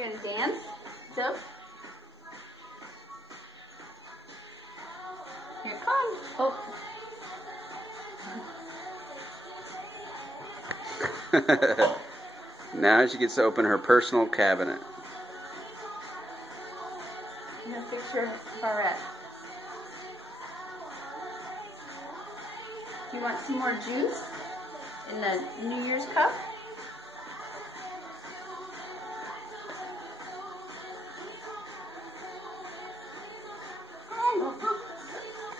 gonna dance? So, here it comes. Oh. Now she gets to open her personal cabinet. I'm gonna fix your barrette. Do you want some more juice in the New Year's cup?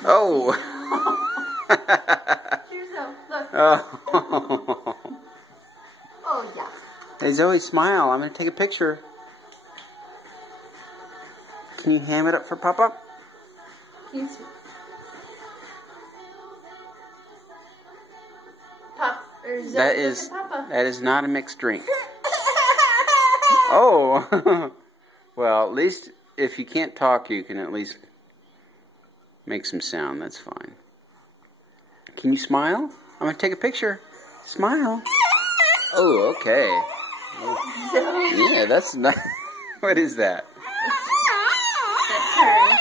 Oh! Here's a look. Oh. Oh yeah. Hey Zoe, smile. I'm going to take a picture. Can you ham it up for Papa? Can you see? Pop, or Zoe Papa. That is not a mixed drink. Oh. Well, at least if you can't talk, you can at least make some sound. That's fine. Can you smile? I'm going to take a picture. Smile. Oh, okay. Oh. Yeah, that's not... What is that? That's her.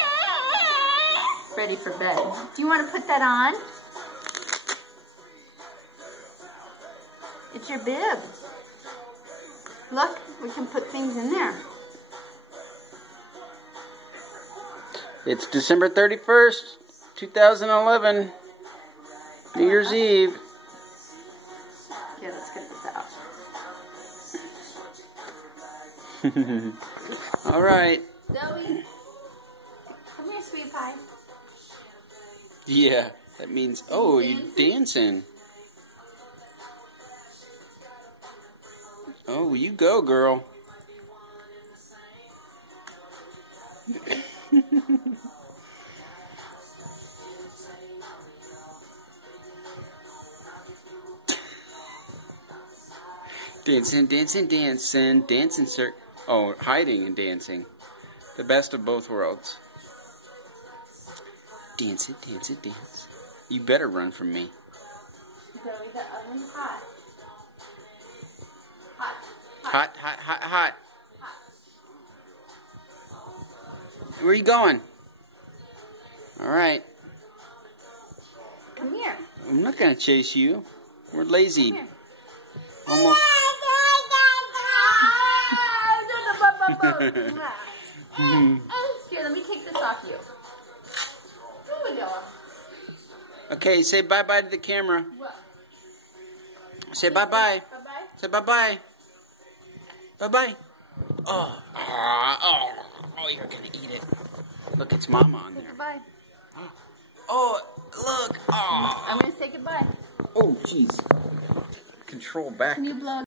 Ready for bed. Do you want to put that on? It's your bib. Look, we can put things in there. It's December 31st, 2011. New Year's Eve. Yeah, let's get this out. All right. Zoe, come here, sweet pie. Yeah, that means, oh, you're dancing. Oh, you go, girl. Dancing, dancing, dancing, dancing, sir. Oh, hiding and dancing. The best of both worlds. Dance it, dance it, dance. You better run from me. Zoe, the oven's hot. Hot. Hot, hot, hot, hot. Where are you going? All right. Come here. I'm not going to chase you. We're lazy. Come here. Almost. Here, let me take this off you. Okay, say bye-bye to the camera. What? Say bye-bye. Bye-bye. Say bye-bye. Bye-bye. Oh, you're going to eat it. Look, it's Mama on there. Goodbye. Oh, look. Oh, I'm going to say goodbye. oh, jeez. Control back. Can you blow